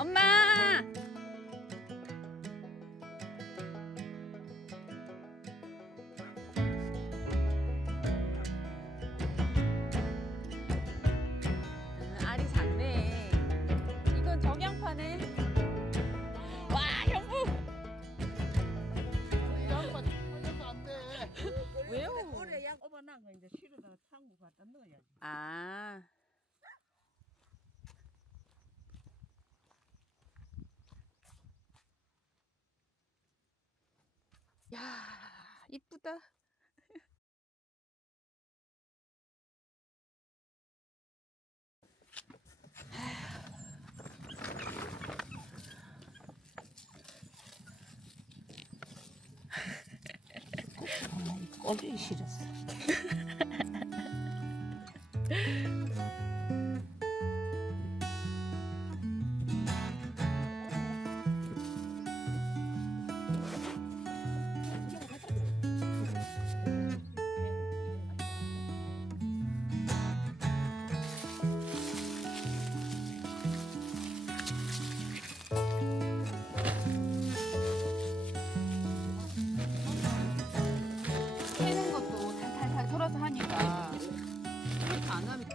엄마! 알이 작네. 이건 정양파네. 와, 형부! 양파 걸려서 안 돼. 왜요? 올해 약 뽑아놓은 거 이제 실어다가 창고 갖다 넣어야지. 아. 야, 이쁘다. 꼴이 싫었어. 캐는 것도 탈탈탈 털어서 하니까 그렇게 안 하면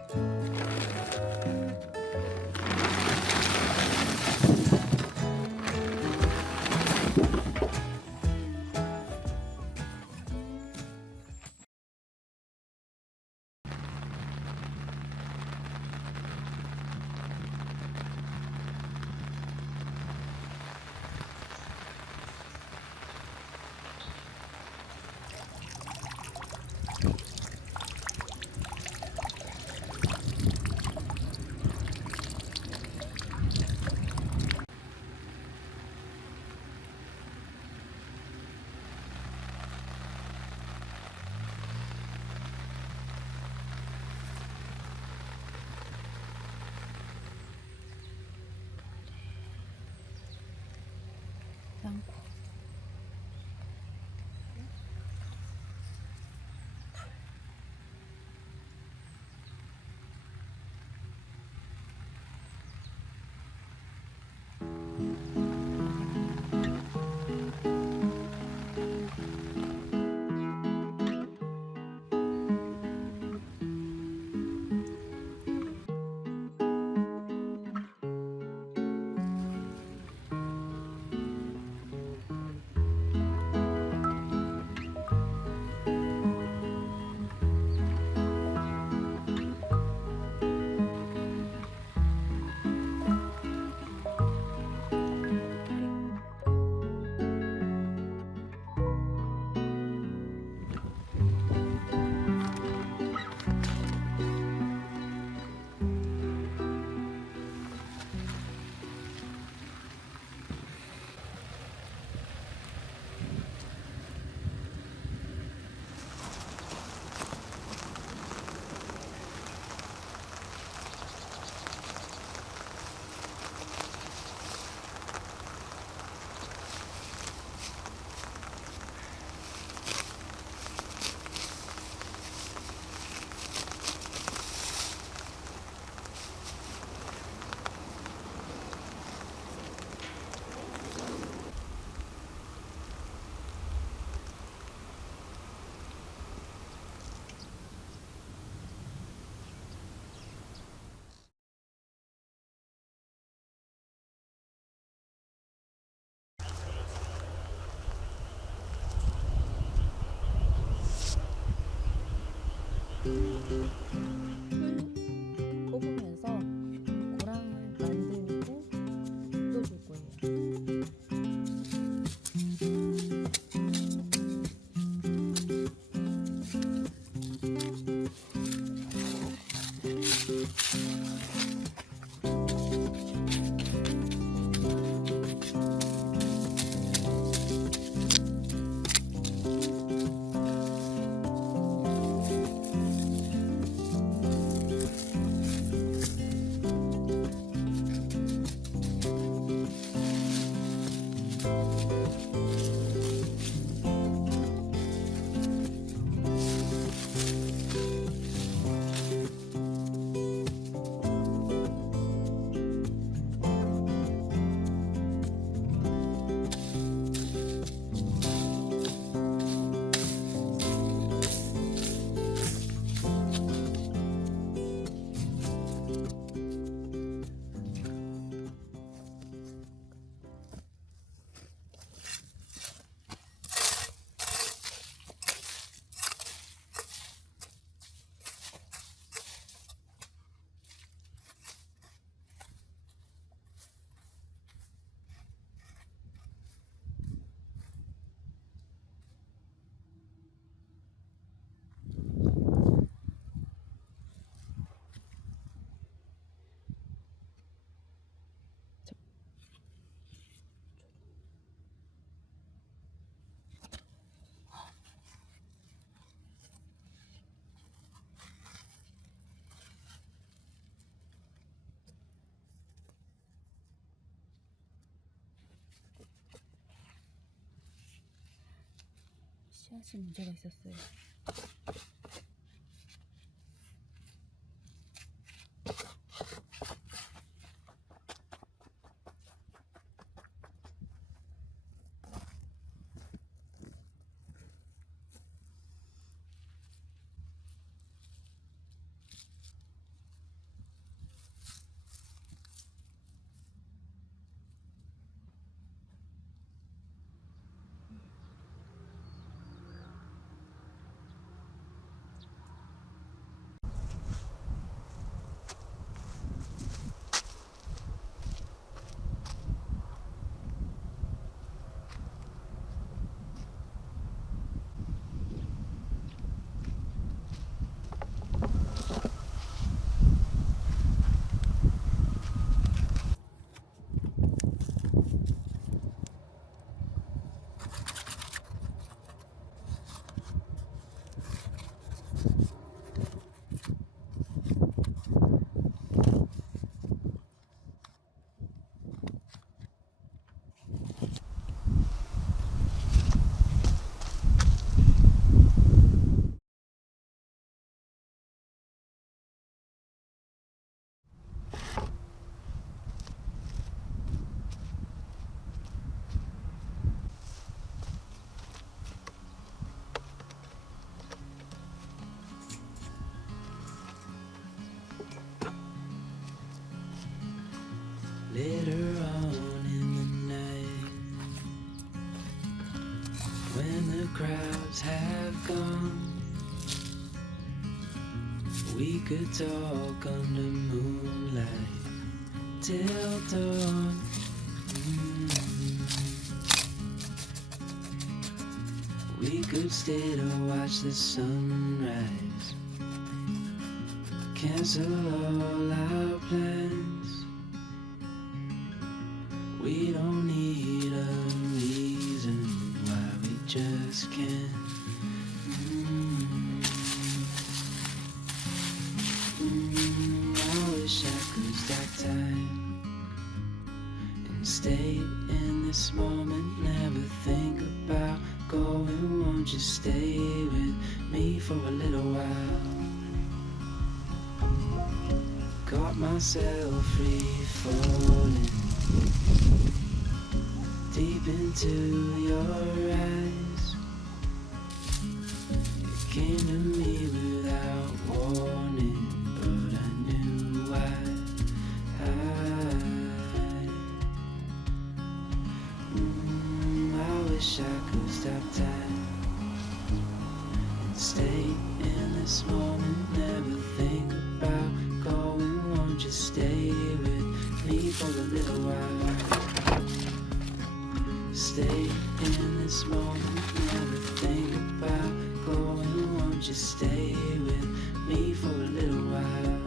뽑으면서 고랑을 만들고 또 줄 거예요. 씨앗이 문제가 있었어요. Later on in the night, when the crowds have gone, we could talk under moonlight till dawn. We could stay to watch the sunrise, cancel all our plans. We don't need a reason why we just can't. I wish I could stop time and stay in this moment, never think about going. Won't you stay with me for a little while? Got myself free falling deep into your eyes. You came to me without warning, but I knew why. I wish I could stop time and stay in this moment, never think about going. Won't you stay with me for a little while? Stay in this moment, never think about going. Won't you stay with me for a little while?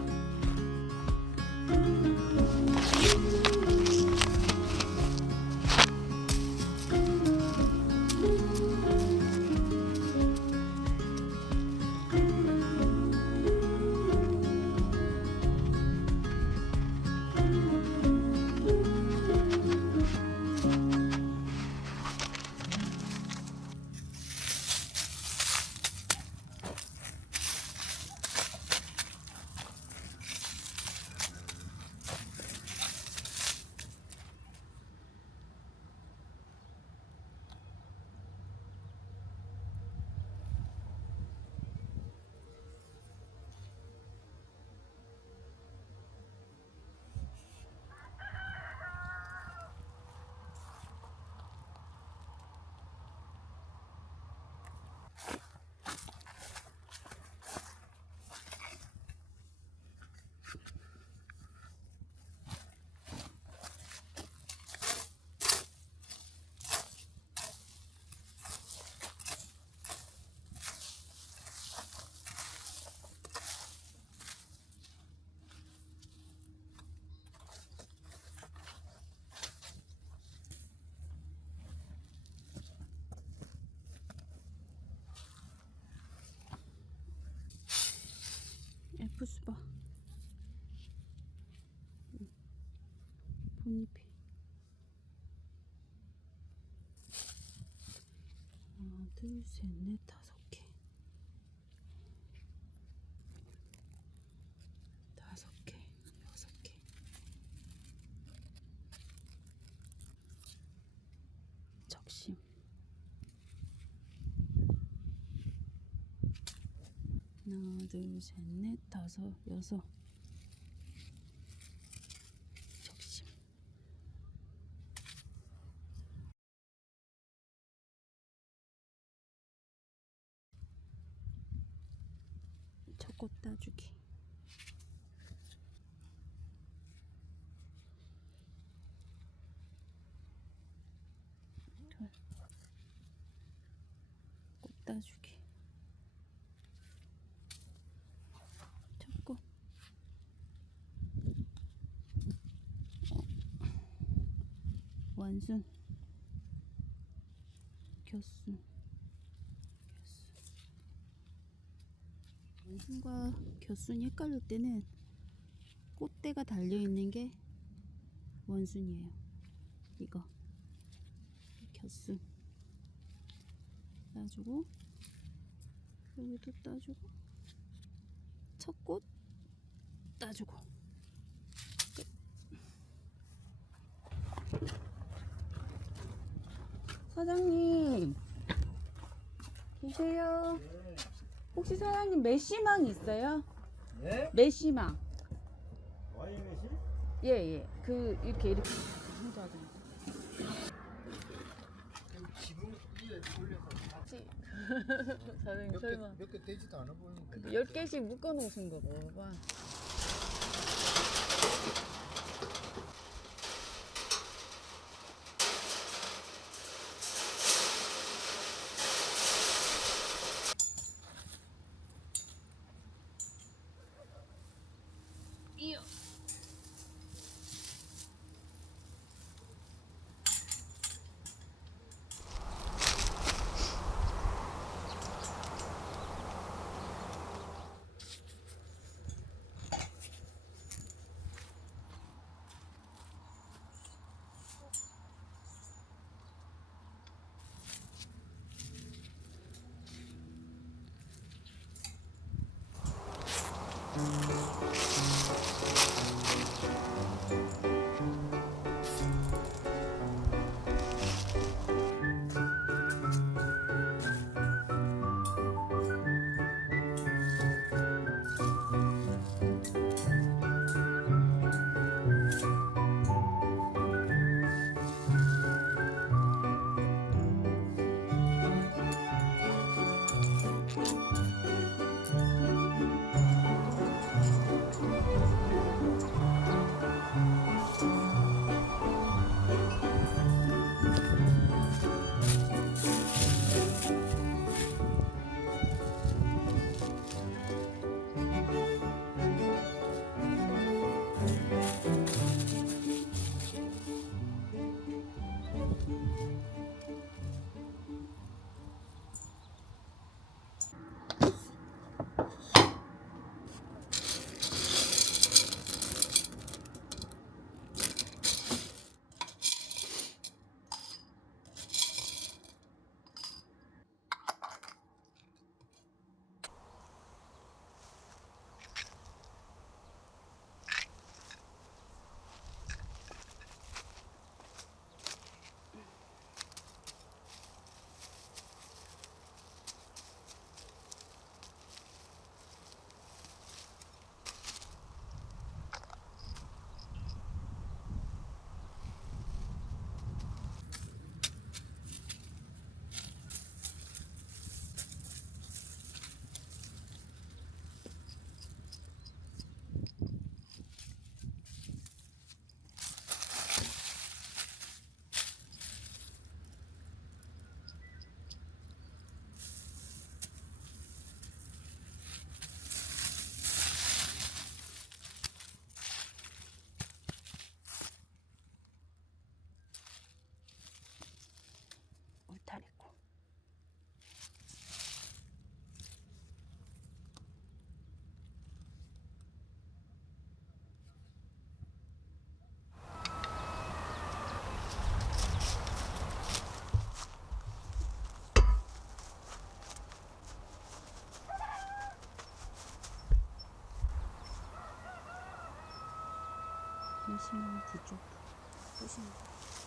F수봐. 본잎이. 둘, 셋, 넷, 다섯 개. 다섯 개, 여섯 개. 적심. 하나, 둘, 셋, 넷, 다섯, 여섯. 적심. 저꽃 따주기. 둘. 꽃 따주기. 첫꽃. 완순. 겨순. 원순과 겨순이 헷갈릴 때는 꽃대가 달려있는 게 원순이에요. 이거 겨순 따주고, 여기도 따주고, 첫 꽃 따주고 끝. 사장님 계세요? 혹시 사장님 메시망 있어요? 예? 메시망. 와인 매실? 예예. 그 이렇게 혼자 하잖아. 지금 위에 올려서 사장님 설마 몇개 되지도 않아 보이는데 10개씩 묶어 놓으신 거 봐봐. 이요. 심으면 뒤쪽 부시면 돼.